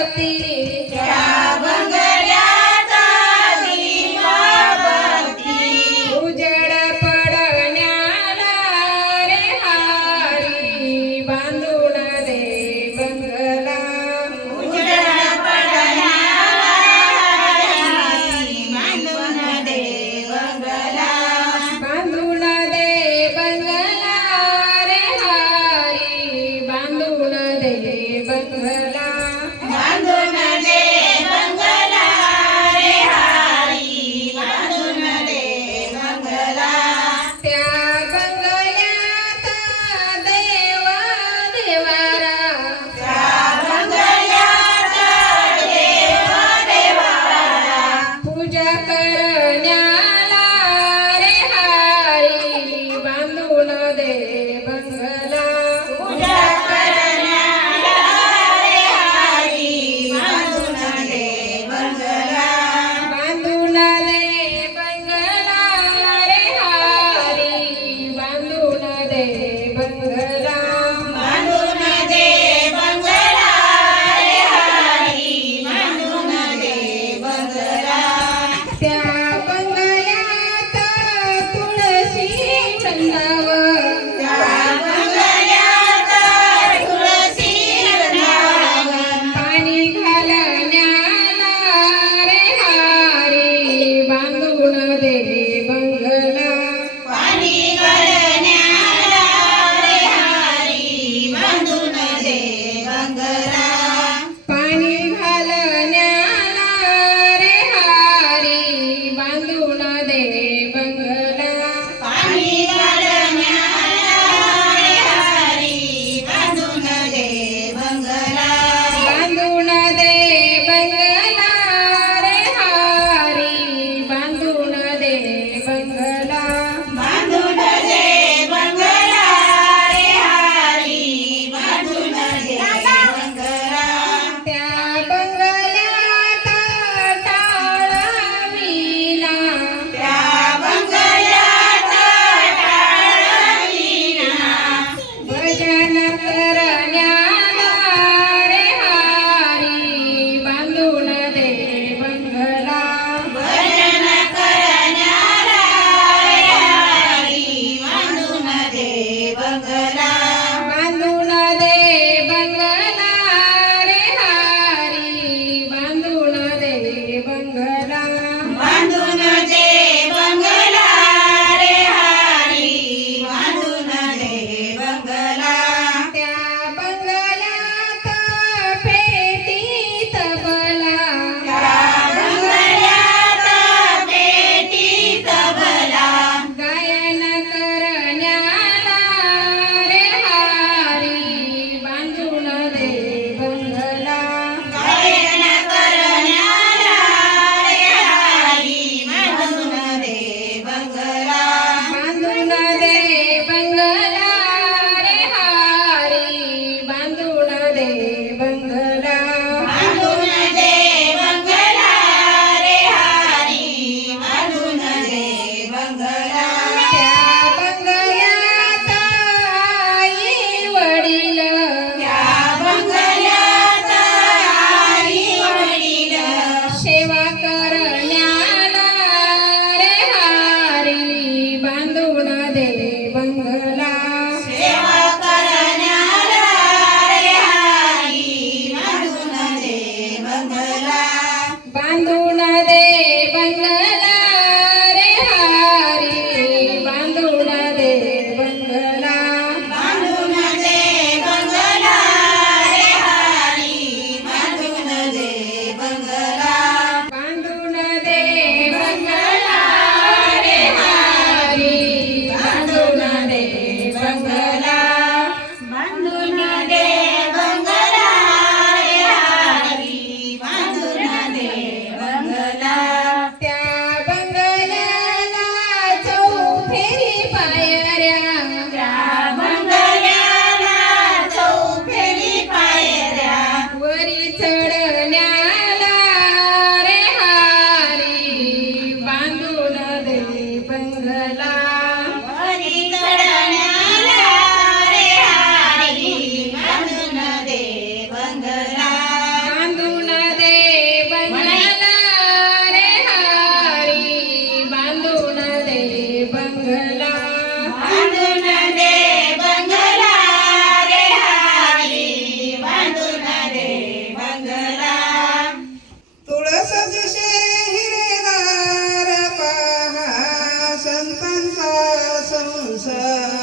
Bhakti उजड தேவங்களா Joseph.